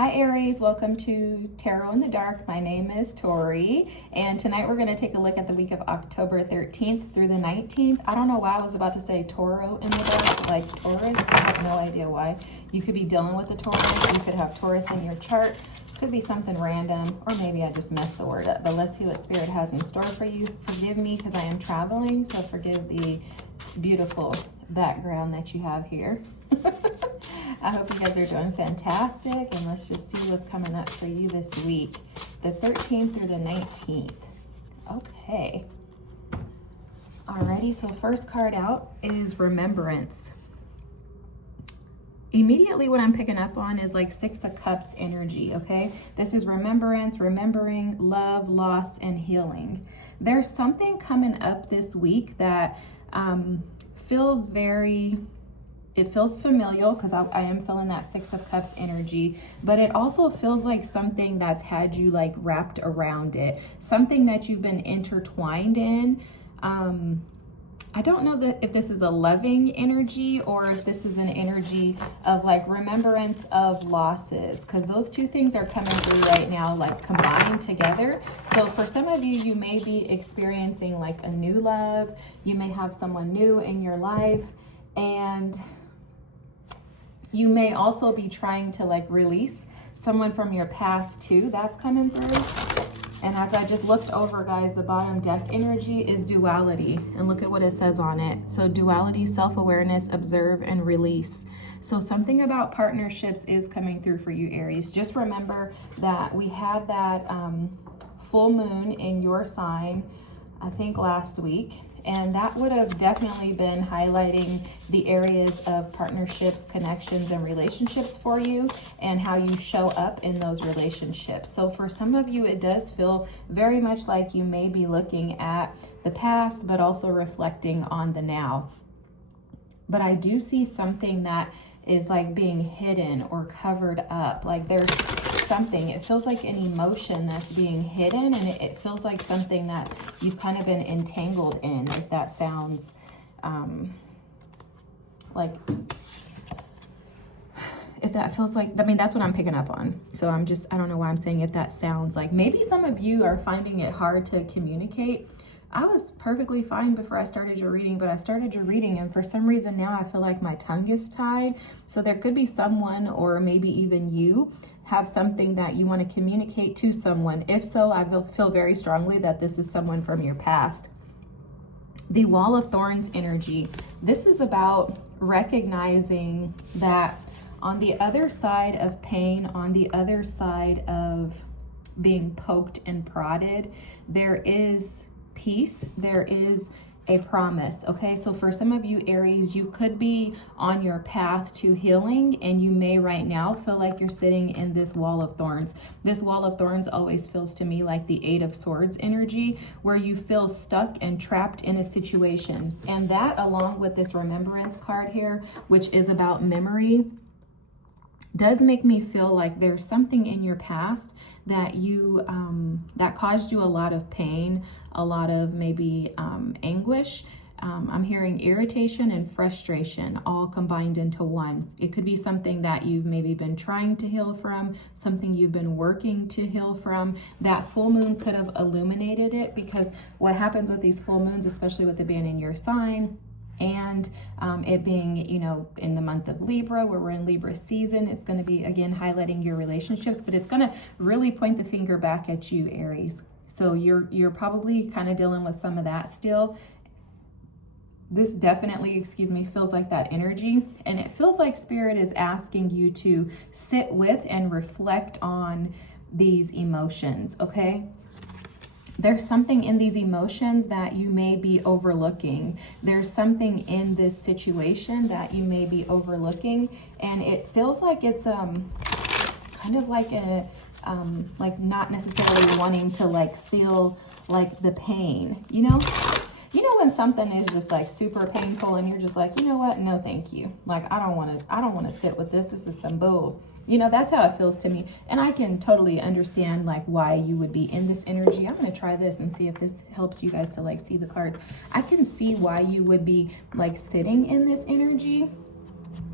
Hi Aries, welcome to Tarot in the Dark. My name is Tori, and tonight we're going to take a look at the week of October 13th through the 19th. I don't know why I was about to say Toro in the dark, like Taurus. I have no idea why. You could be dealing with a Taurus. You could have Taurus in your chart. Could be something random, or maybe I just messed the word up. But let's see what Spirit has in store for you. Forgive me because I am traveling, so forgive the beautiful background that you have here. I hope you guys are doing fantastic, and let's just see what's coming up for you this week, the 13th through the 19th. Okay. Alrighty, so first card out is Remembrance. Immediately what I'm picking up on is like Six of Cups energy, okay? This is remembrance, remembering, love, loss, and healing. There's something coming up this week that feels familial, because I am feeling that Six of Cups energy, but it also feels like something that's had you like wrapped around it, something that you've been intertwined in. I don't know that if this is a loving energy or if this is an energy of like remembrance of losses, because those two things are coming through right now, like combined together. So for some of you, you may be experiencing like a new love. You may have someone new in your life, and you may also be trying to like release someone from your past too. That's coming through. And as I just looked over, guys, the bottom deck energy is duality. And look at what it says on it. So duality, self-awareness, observe, and release. So something about partnerships is coming through for you, Aries. Just remember that we had that full moon in your sign, I think last week. And that would have definitely been highlighting the areas of partnerships, connections, and relationships for you, and how you show up in those relationships. So for some of you, it does feel very much like you may be looking at the past, but also reflecting on the now. But I do see something that is like being hidden or covered up. Like there's something, it feels like an emotion that's being hidden, and it feels like something that you've kind of been entangled in, if that sounds like, if that feels like, I mean, that's what I'm picking up on. So I don't know why I'm saying if that sounds like, maybe some of you are finding it hard to communicate. I was perfectly fine before I started your reading, but I started your reading, and for some reason now I feel like my tongue is tied. So there could be someone, or maybe even you, have something that you want to communicate to someone. If so, I feel very strongly that this is someone from your past. The Wall of Thorns energy. This is about recognizing that on the other side of pain, on the other side of being poked and prodded, there is peace, there is a promise. Okay, so for some of you, Aries, you could be on your path to healing, and you may right now feel like you're sitting in this wall of thorns. This wall of thorns always feels to me like the Eight of Swords energy, where you feel stuck and trapped in a situation. And that, along with this remembrance card here, which is about memory, does make me feel like there's something in your past that you that caused you a lot of pain, a lot of maybe anguish. I'm hearing irritation and frustration all combined into one. It could be something that you've maybe been trying to heal from, something you've been working to heal from. That full moon could have illuminated it, because what happens with these full moons, especially with it being in your sign, and it being, you know, in the month of Libra, where we're in Libra season, it's going to be, again, highlighting your relationships, but it's going to really point the finger back at you, Aries. So you're probably kind of dealing with some of that still. This definitely, feels like that energy. And it feels like Spirit is asking you to sit with and reflect on these emotions, okay? There's something in these emotions that you may be overlooking. There's something in this situation that you may be overlooking, and it feels like it's kind of like a like not necessarily wanting to like feel like the pain, you know when something is just like super painful and you're just like, you know what, no thank you, like I don't want to sit with this is some bull. That's how it feels to me. And I can totally understand like why you would be in this energy. I'm going to try this and see if this helps you guys to like see the cards. I can see why you would be like sitting in this energy.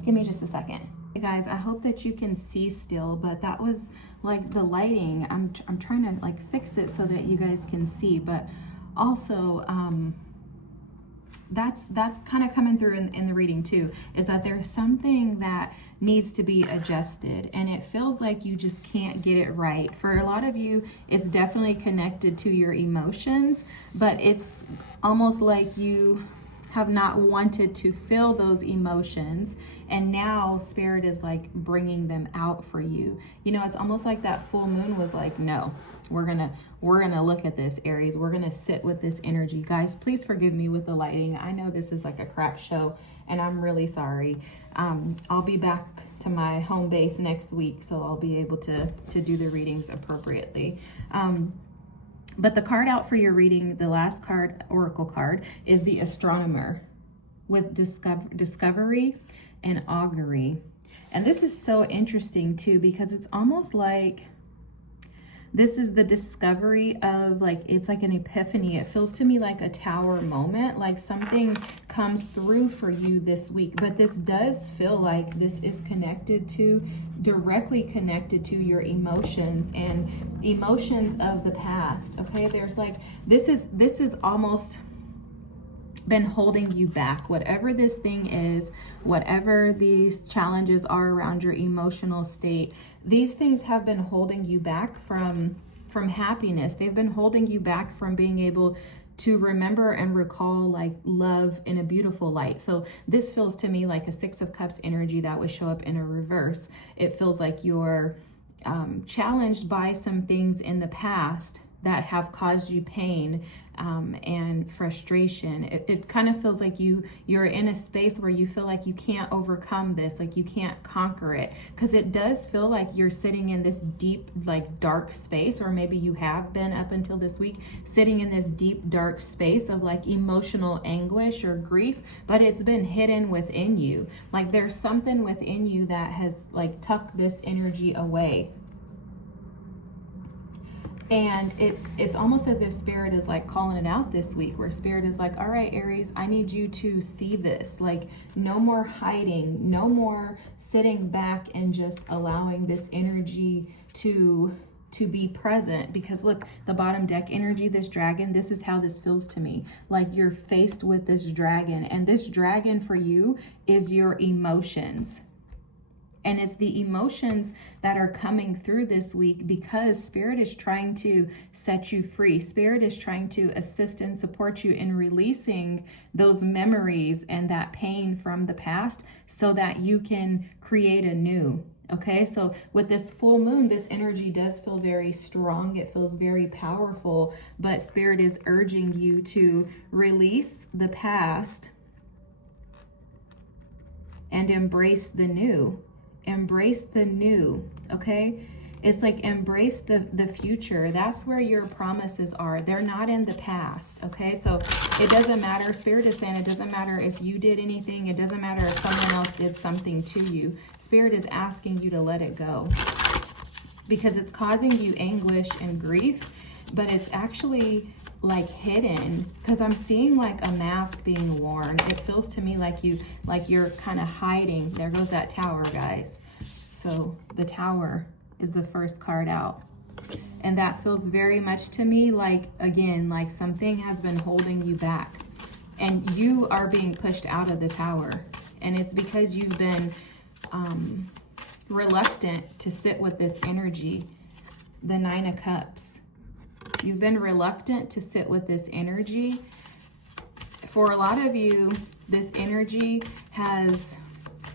Give me just a second. Hey guys, I hope that you can see still, but that was like the lighting. I'm trying to like fix it so that you guys can see, but also that's kind of coming through in the reading too, is that there's something that needs to be adjusted, and it feels like you just can't get it right. For a lot of you, it's definitely connected to your emotions, but it's almost like you have not wanted to feel those emotions, and now Spirit is like bringing them out for you. You know, it's almost like that full moon was like, no, we're gonna look at this, Aries. We're gonna sit with this energy. Guys, please forgive me with the lighting. I know this is like a crap show, and I'm really sorry. I'll be back to my home base next week, so I'll be able to do the readings appropriately. But the card out for your reading, the last card, oracle card, is the Astronomer with discovery and augury. And this is so interesting too, because it's almost like this is the discovery of, like, it's like an epiphany. It feels to me like a tower moment, like something comes through for you this week. But this does feel like this is directly connected to your emotions and emotions of the past. Okay, there's like, this is almost been holding you back. Whatever this thing is, whatever these challenges are around your emotional state, these things have been holding you back from happiness. They've been holding you back from being able to remember and recall like love in a beautiful light. So this feels to me like a Six of Cups energy that would show up in a reverse. It feels like you're challenged by some things in the past that have caused you pain and frustration. It kind of feels like you're in a space where you feel like you can't overcome this, like you can't conquer it, because it does feel like you're sitting in this deep, like dark space, or maybe you have been up until this week sitting in this deep, dark space of like emotional anguish or grief, but it's been hidden within you. Like there's something within you that has like tucked this energy away. And it's almost as if Spirit is like calling it out this week, where Spirit is like, all right, Aries, I need you to see this. Like no more hiding, no more sitting back and just allowing this energy to be present. Because look, the bottom deck energy, this dragon, this is how this feels to me. Like you're faced with this dragon, and this dragon for you is your emotions. And it's the emotions that are coming through this week because Spirit is trying to set you free. Spirit is trying to assist and support you in releasing those memories and that pain from the past so that you can create anew. Okay, so with this full moon, this energy does feel very strong. It feels very powerful, but Spirit is urging you to release the past and embrace the new. Embrace the new, okay? It's like embrace the future. That's where your promises are. They're not in the past, okay? So it doesn't matter. Spirit is saying it doesn't matter if you did anything. It doesn't matter if someone else did something to you. Spirit is asking you to let it go because it's causing you anguish and grief, but it's actually like hidden, because I'm seeing like a mask being worn. It feels to me like you're kind of hiding. There goes that tower, guys. So the tower is the first card out, and that feels very much to me like, again, like something has been holding you back and you are being pushed out of the tower, and it's because you've been reluctant to sit with this energy. The Nine of Cups. You've been reluctant to sit with this energy. For a lot of you, this energy has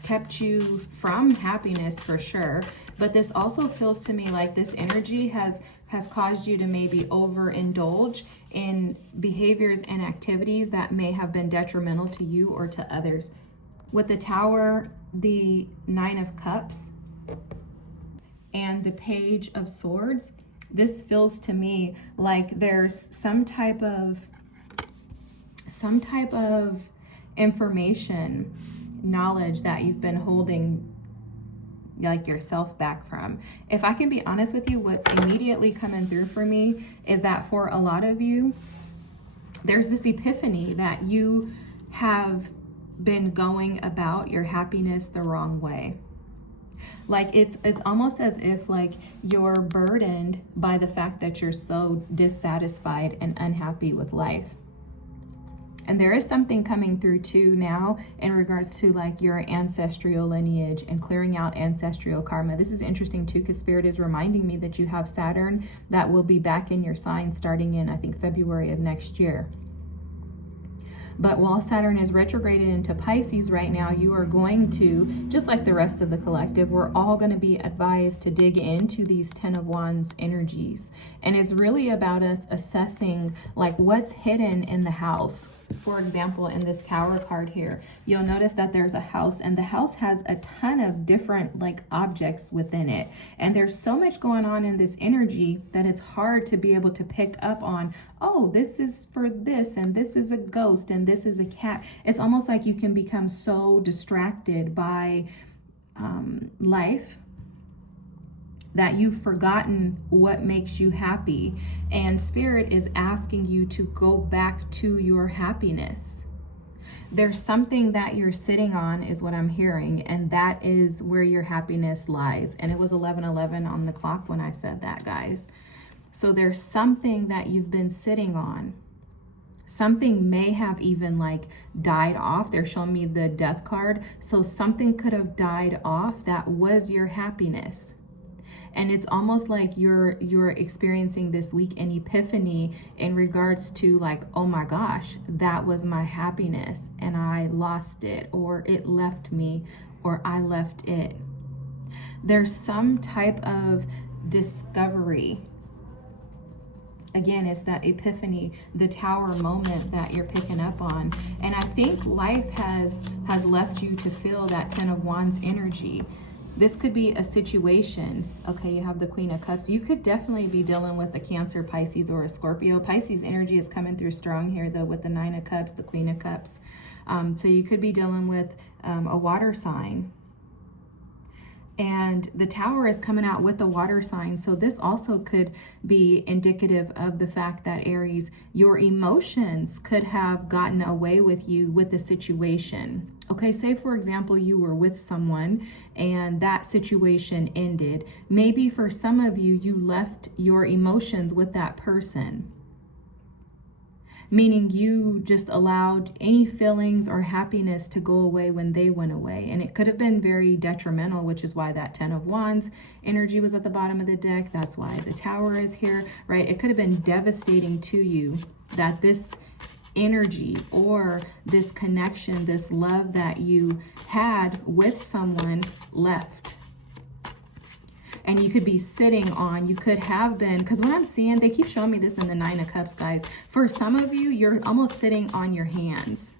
kept you from happiness for sure, but this also feels to me like this energy has caused you to maybe overindulge in behaviors and activities that may have been detrimental to you or to others. With the Tower, the Nine of Cups, and the Page of Swords, this feels to me like there's some type of information, knowledge that you've been holding like yourself back from. If I can be honest with you, what's immediately coming through for me is that for a lot of you, there's this epiphany that you have been going about your happiness the wrong way. Like it's almost as if like you're burdened by the fact that you're so dissatisfied and unhappy with life. And there is something coming through too now in regards to like your ancestral lineage and clearing out ancestral karma. This is interesting too, because Spirit is reminding me that you have Saturn that will be back in your sign starting in, I think, February of next year. But while Saturn is retrograded into Pisces right now, you are going to, just like the rest of the collective, we're all going to be advised to dig into these 10 of Wands energies. And it's really about us assessing like what's hidden in the house. For example, in this Tower card here, you'll notice that there's a house, and the house has a ton of different like objects within it. And there's so much going on in this energy that it's hard to be able to pick up on, oh, this is for this, and this is a ghost, and this is a cat. It's almost like you can become so distracted by life that you've forgotten what makes you happy. And Spirit is asking you to go back to your happiness. There's something that you're sitting on, is what I'm hearing, and that is where your happiness lies. And it was 11:11 on the clock when I said that, guys. So there's something that you've been sitting on. Something may have even like died off. They're showing me the death card. So something could have died off that was your happiness. And it's almost like you're experiencing this week an epiphany in regards to like, oh my gosh, that was my happiness and I lost it, or it left me, or I left it. There's some type of discovery. Again, it's that epiphany, the Tower moment that you're picking up on. And I think life has left you to feel that 10 of Wands energy. This could be a situation. Okay, you have the Queen of Cups. You could definitely be dealing with a Cancer, Pisces, or a Scorpio. Pisces energy is coming through strong here, though, with the 9 of Cups, the Queen of Cups. So you could be dealing with a water sign. And the Tower is coming out with the water sign. So this also could be indicative of the fact that, Aries, your emotions could have gotten away with you with the situation. Okay, say for example, you were with someone and that situation ended. Maybe for some of you, you left your emotions with that person. Meaning you just allowed any feelings or happiness to go away when they went away. And it could have been very detrimental, which is why that 10 of Wands energy was at the bottom of the deck. That's why the Tower is here, right? It could have been devastating to you that this energy or this connection, this love that you had with someone left. And you could be sitting on, you could have been, because what I'm seeing, they keep showing me this in the 9 of Cups, guys. For some of you, you're almost sitting on your hands.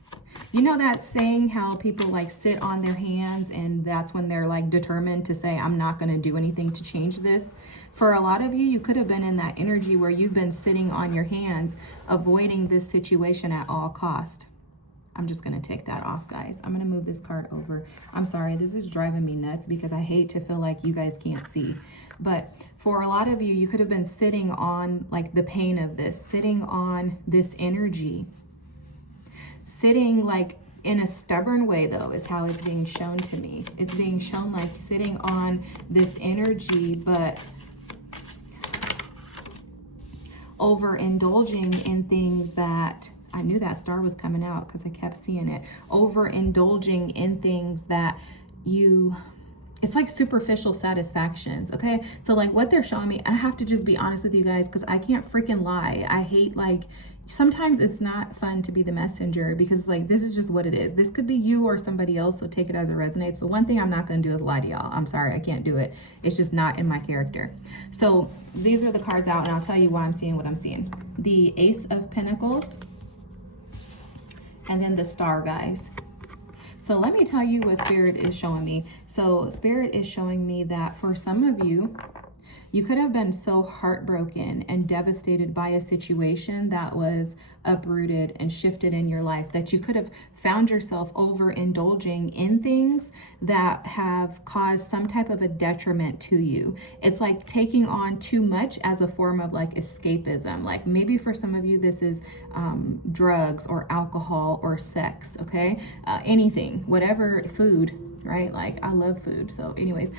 You know that saying how people like sit on their hands and that's when they're like determined to say, I'm not going to do anything to change this. For a lot of you, you could have been in that energy where you've been sitting on your hands, avoiding this situation at all cost. I'm just going to take that off, guys. I'm going to move this card over. I'm sorry, this is driving me nuts because I hate to feel like you guys can't see. But for a lot of you, you could have been sitting on like the pain of this, sitting on this energy. Sitting like in a stubborn way, though, is how it's being shown to me. It's being shown like sitting on this energy, but overindulging in things that, I knew that star was coming out because I kept seeing it. Overindulging in things that it's like superficial satisfactions, okay? So like what they're showing me, I have to just be honest with you guys because I can't freaking lie. I hate like, sometimes it's not fun to be the messenger because like this is just what it is. This could be you or somebody else, so take it as it resonates. But one thing I'm not going to do is lie to y'all. I'm sorry, I can't do it. It's just not in my character. So these are the cards out, and I'll tell you why I'm seeing what I'm seeing. The Ace of Pentacles, and then the Star, guys. So let me tell you what Spirit is showing me. So Spirit is showing me that for some of you, you could have been so heartbroken and devastated by a situation that was uprooted and shifted in your life that you could have found yourself overindulging in things that have caused some type of a detriment to you. It's like taking on too much as a form of like escapism. Like maybe for some of you, this is drugs or alcohol or sex, okay? Anything, whatever, food. right? Like I love food. So anyways,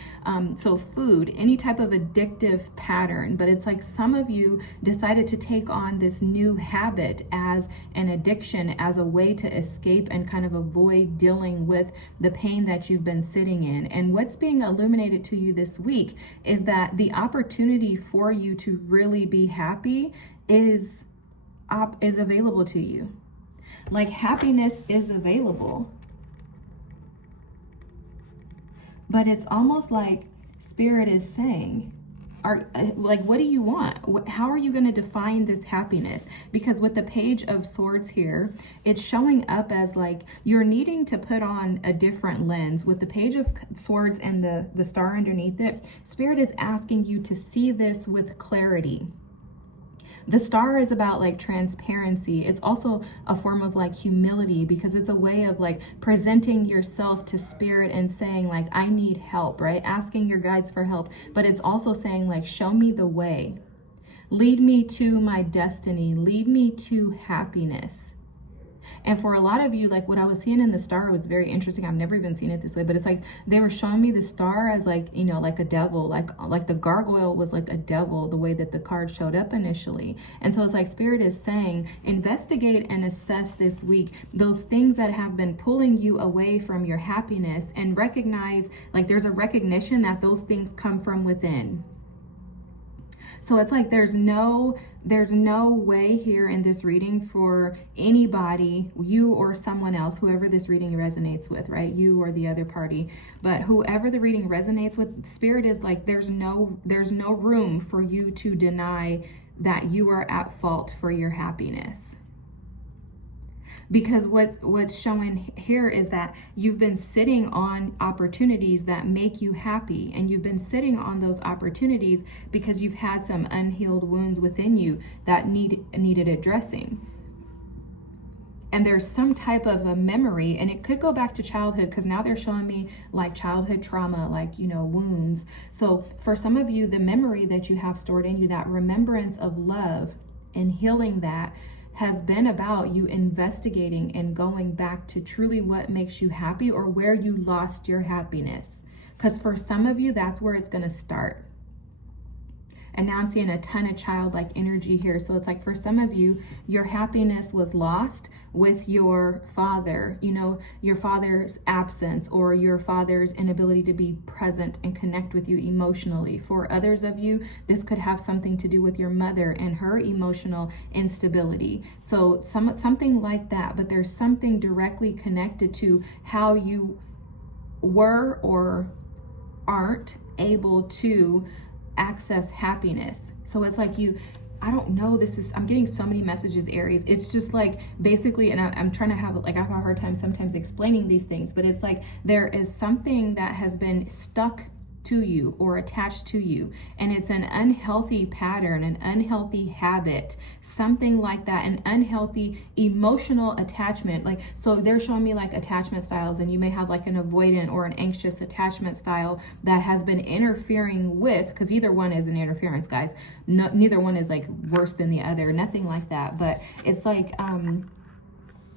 so food, any type of addictive pattern, but it's like some of you decided to take on this new habit as an addiction, as a way to escape and kind of avoid dealing with the pain that you've been sitting in. And what's being illuminated to you this week is that the opportunity for you to really be happy is available to you. Like happiness is available. But it's almost like Spirit is saying, what do you want? How are you going to define this happiness? Because with the Page of Swords here, it's showing up as like you're needing to put on a different lens. With the Page of Swords and the star underneath it, Spirit is asking you to see this with clarity. The star is about like transparency. It's also a form of like humility, because it's a way of like presenting yourself to Spirit and saying like, I need help, right? Asking your guides for help. But it's also saying like, show me the way. Lead me to my destiny. Lead me to happiness. And for a lot of you, like what I was seeing in the star was very interesting. I've never even seen it this way, but it's like they were showing me the star as like, you know, like a devil, like the gargoyle was like a devil, the way that the card showed up initially. And so it's like Spirit is saying, investigate and assess this week those things that have been pulling you away from your happiness, and recognize like there's a recognition that those things come from within. So it's like there's no way here in this reading for anybody, you or someone else, whoever this reading resonates with, right? You or the other party, but whoever the reading resonates with, Spirit is like there's no room for you to deny that you are at fault for your happiness. Because what's showing here is that you've been sitting on opportunities that make you happy, and you've been sitting on those opportunities because you've had some unhealed wounds within you that needed addressing. And there's some type of a memory, and it could go back to childhood, because now they're showing me like childhood trauma, like, you know, wounds. So for some of you, the memory that you have stored in you, that remembrance of love and healing, that has been about you investigating and going back to truly what makes you happy, or where you lost your happiness. Because for some of you, that's where it's going to start. And now I'm seeing a ton of childlike energy here. So it's like for some of you, your happiness was lost with your father, you know, your father's absence, or your father's inability to be present and connect with you emotionally. For others of you, this could have something to do with your mother and her emotional instability. So something like that, but there's something directly connected to how you were or aren't able to access happiness. So it's like I don't know, I'm getting so many messages, Aries. It's just like basically, and I'm trying to have a hard time sometimes explaining these things, but it's like there is something that has been stuck to you or attached to you, and it's an unhealthy pattern, an unhealthy habit, something like that, an unhealthy emotional attachment. Like, so they're showing me like attachment styles, and you may have like an avoidant or an anxious attachment style that has been interfering with, because either one is an interference, guys. Neither one is like worse than the other, nothing like that, but it's like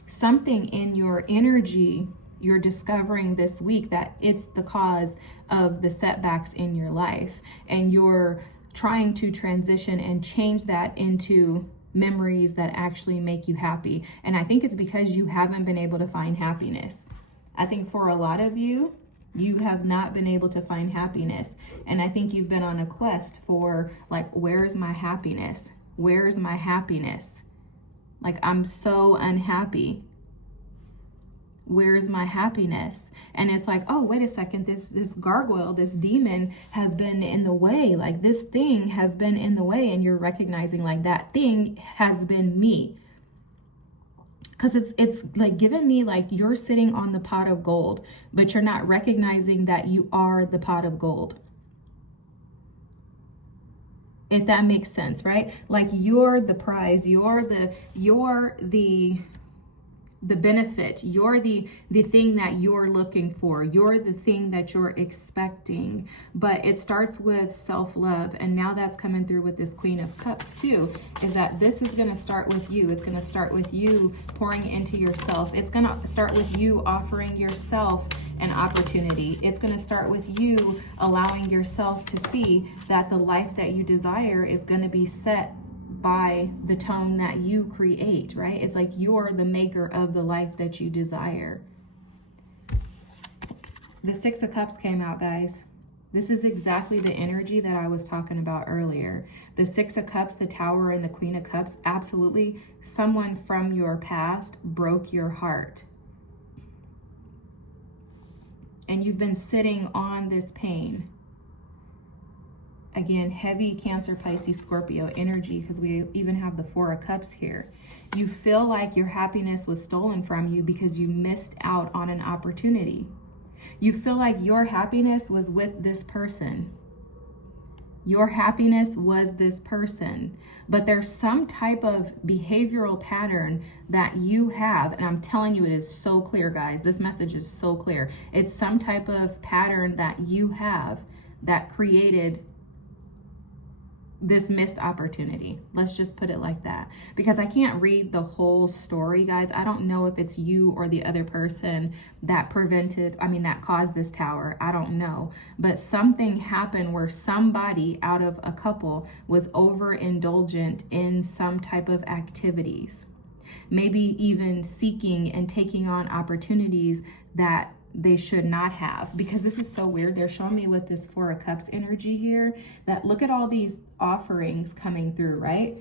something in your energy you're discovering this week that it's the cause of the setbacks in your life, and you're trying to transition and change that into memories that actually make you happy. And I think it's because you haven't been able to find happiness. I think for a lot of you, you have not been able to find happiness. And I think you've been on a quest for like, where's my happiness? Where's my happiness? Like, I'm so unhappy. Where's my happiness? And it's like, oh, wait a second, this gargoyle, this demon has been in the way. Like, this thing has been in the way, and you're recognizing like that thing has been me. Because it's like giving me like you're sitting on the pot of gold, but you're not recognizing that you are the pot of gold. If that makes sense, right? Like, you're the prize, you're the benefit, you're the thing that you're looking for, you're the thing that you're expecting. But it starts with self-love, and now that's coming through with this Queen of Cups too, is that this is going to start with you. It's going to start with you pouring into yourself. It's going to start with you offering yourself an opportunity. It's going to start with you allowing yourself to see that the life that you desire is going to be set by the tone that you create, right? It's like you're the maker of the life that you desire. The Six of Cups came out, guys. This is exactly the energy that I was talking about earlier. The Six of Cups, the Tower, and the Queen of Cups, absolutely someone from your past broke your heart. And you've been sitting on this pain. Again, heavy Cancer, Pisces, Scorpio energy, because we even have the Four of Cups here. You feel like your happiness was stolen from you because you missed out on an opportunity. You feel like your happiness was with this person. Your happiness was this person. But there's some type of behavioral pattern that you have, and I'm telling you, it is so clear, guys. This message is so clear. It's some type of pattern that you have that created this missed opportunity. Let's just put it like that, because I can't read the whole story, guys. I don't know if it's you or the other person that that caused this tower. I don't know, but something happened where somebody out of a couple was overindulgent in some type of activities, maybe even seeking and taking on opportunities that they should not have. Because this is so weird. They're showing me with this Four of Cups energy here that look at all these offerings coming through, right?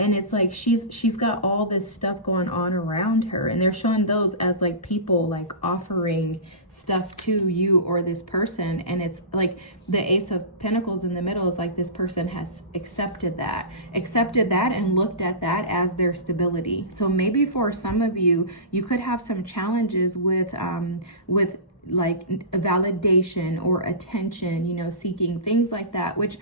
And it's like she's got all this stuff going on around her, and they're showing those as like people like offering stuff to you or this person. And it's like the Ace of Pentacles in the middle is like this person has accepted that and looked at that as their stability. So maybe for some of you, you could have some challenges with like validation or attention, seeking things like that, which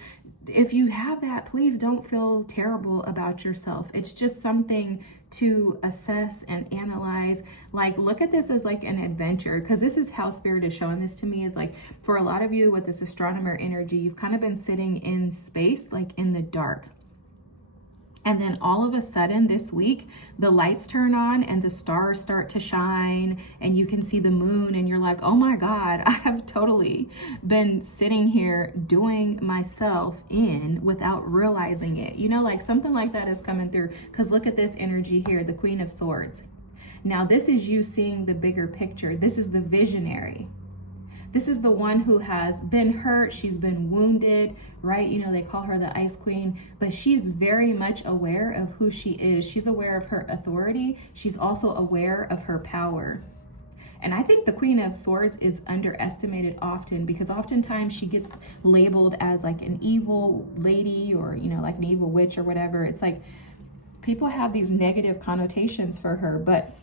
if you have that, please don't feel terrible about yourself. It's just something to assess and analyze. Like, look at this as like an adventure, because this is how Spirit is showing this to me, is like for a lot of you with this astronomer energy, you've kind of been sitting in space, like in the dark. And then all of a sudden this week, the lights turn on and the stars start to shine and you can see the moon, and you're like, oh my God, I have totally been sitting here doing myself in without realizing it. Like something like that is coming through, because look at this energy here, the Queen of Swords. Now this is you seeing the bigger picture. This is the visionary. This is the one who has been hurt. She's been wounded, right? They call her the Ice Queen, but she's very much aware of who she is. She's aware of her authority. She's also aware of her power. And I think the Queen of Swords is underestimated often, because oftentimes she gets labeled as like an evil lady or, like an evil witch or whatever. It's like people have these negative connotations for her, but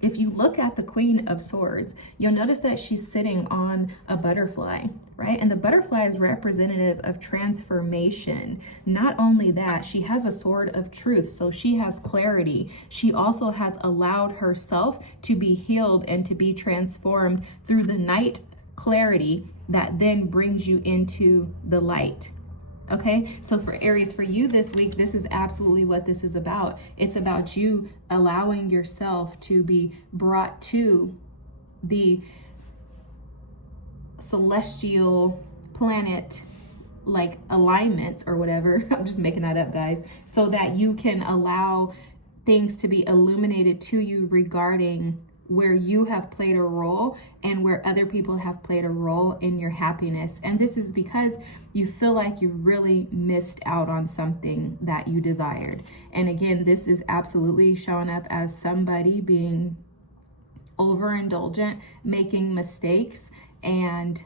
if you look at the Queen of Swords, you'll notice that she's sitting on a butterfly, right? And the butterfly is representative of transformation. Not only that, she has a sword of truth, so she has clarity. She also has allowed herself to be healed and to be transformed through the night clarity that then brings you into the light. Okay, so for Aries, for you this week, this is absolutely what this is about. It's about you allowing yourself to be brought to the celestial planet like alignments or whatever. I'm just making that up, guys, so that you can allow things to be illuminated to you regarding where you have played a role and where other people have played a role in your happiness. And this is because you feel like you really missed out on something that you desired. And again, this is absolutely showing up as somebody being overindulgent, making mistakes, and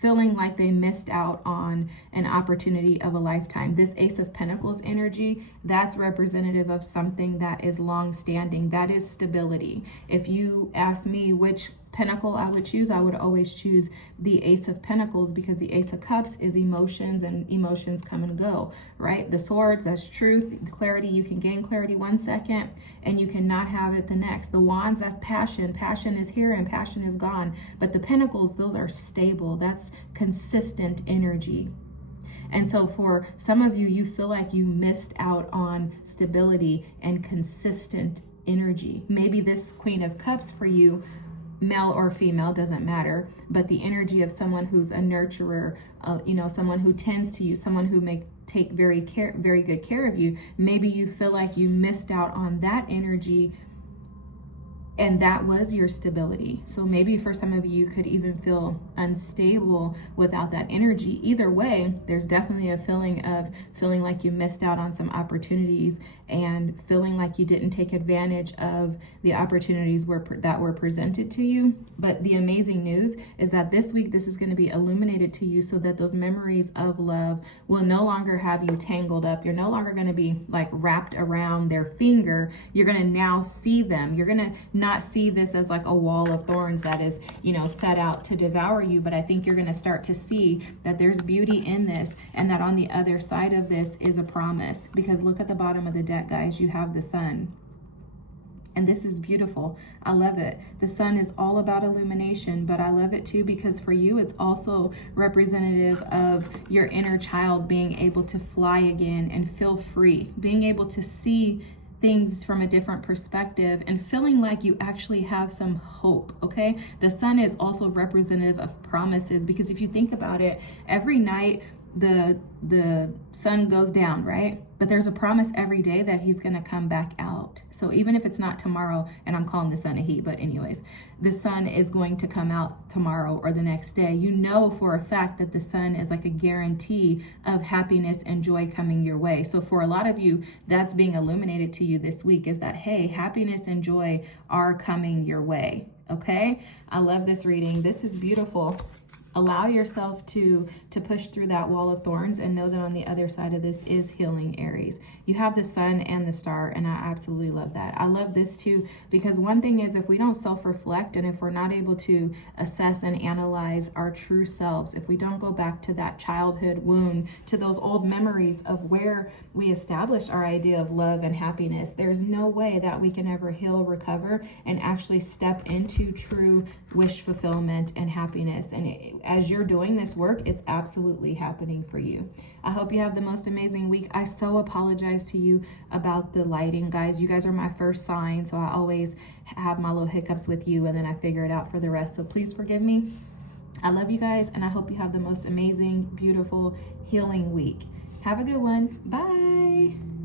feeling like they missed out on an opportunity of a lifetime. This Ace of Pentacles energy, that's representative of something that is long-standing. That is stability. If you ask me which pentacle I would choose, I would always choose the Ace of Pentacles, because the Ace of Cups is emotions, and emotions come and go, right? The Swords, that's truth, the clarity. You can gain clarity 1 second and you cannot have it the next. The Wands, that's passion. Passion is here and passion is gone. But the Pentacles, those are stable. That's consistent energy. And so for some of you, you feel like you missed out on stability and consistent energy. Maybe this Queen of Cups for you male or female, doesn't matter, but the energy of someone who's a nurturer, someone who tends to you, someone who may take very good care of you. Maybe you feel like you missed out on that energy, and that was your stability. So maybe for some of you could even feel unstable without that energy. Either way, there's definitely a feeling like you missed out on some opportunities, and feeling like you didn't take advantage of the opportunities that were presented to you. But the amazing news is that this week, this is going to be illuminated to you, so that those memories of love will no longer have you tangled up. You're no longer going to be like wrapped around their finger. You're going to now see them. You're going to not see this as like a wall of thorns that is, set out to devour you. But I think you're going to start to see that there's beauty in this, and that on the other side of this is a promise. Because look at the bottom of the deck, guys. You have the sun. And this is beautiful. I love it. The sun is all about illumination, but I love it too because for you, it's also representative of your inner child being able to fly again and feel free, being able to see things from a different perspective, and feeling like you actually have some hope, okay? The sun is also representative of promises, because if you think about it, every night the sun goes down, right? But there's a promise every day that he's going to come back out. So even if it's not tomorrow, and I'm calling the sun a he, but anyways, the sun is going to come out tomorrow or the next day. You know for a fact that the sun is like a guarantee of happiness and joy coming your way. So for a lot of you, that's being illuminated to you this week, is that, hey, happiness and joy are coming your way, okay? I love this reading. This is beautiful. Allow yourself to push through that wall of thorns, and know that on the other side of this is healing, Aries. You have the sun and the star, and I absolutely love that. I love this too, because one thing is, if we don't self-reflect, and if we're not able to assess and analyze our true selves, if we don't go back to that childhood wound, to those old memories of where we established our idea of love and happiness, there's no way that we can ever heal, recover, and actually step into true wish fulfillment and happiness. And as you're doing this work, it's absolutely happening for you. I hope you have the most amazing week. I so apologize to you about the lighting, guys. You guys are my first sign, so I always have my little hiccups with you, and then I figure it out for the rest. So please forgive me. I love you guys, and I hope you have the most amazing, beautiful, healing week. Have a good one. Bye.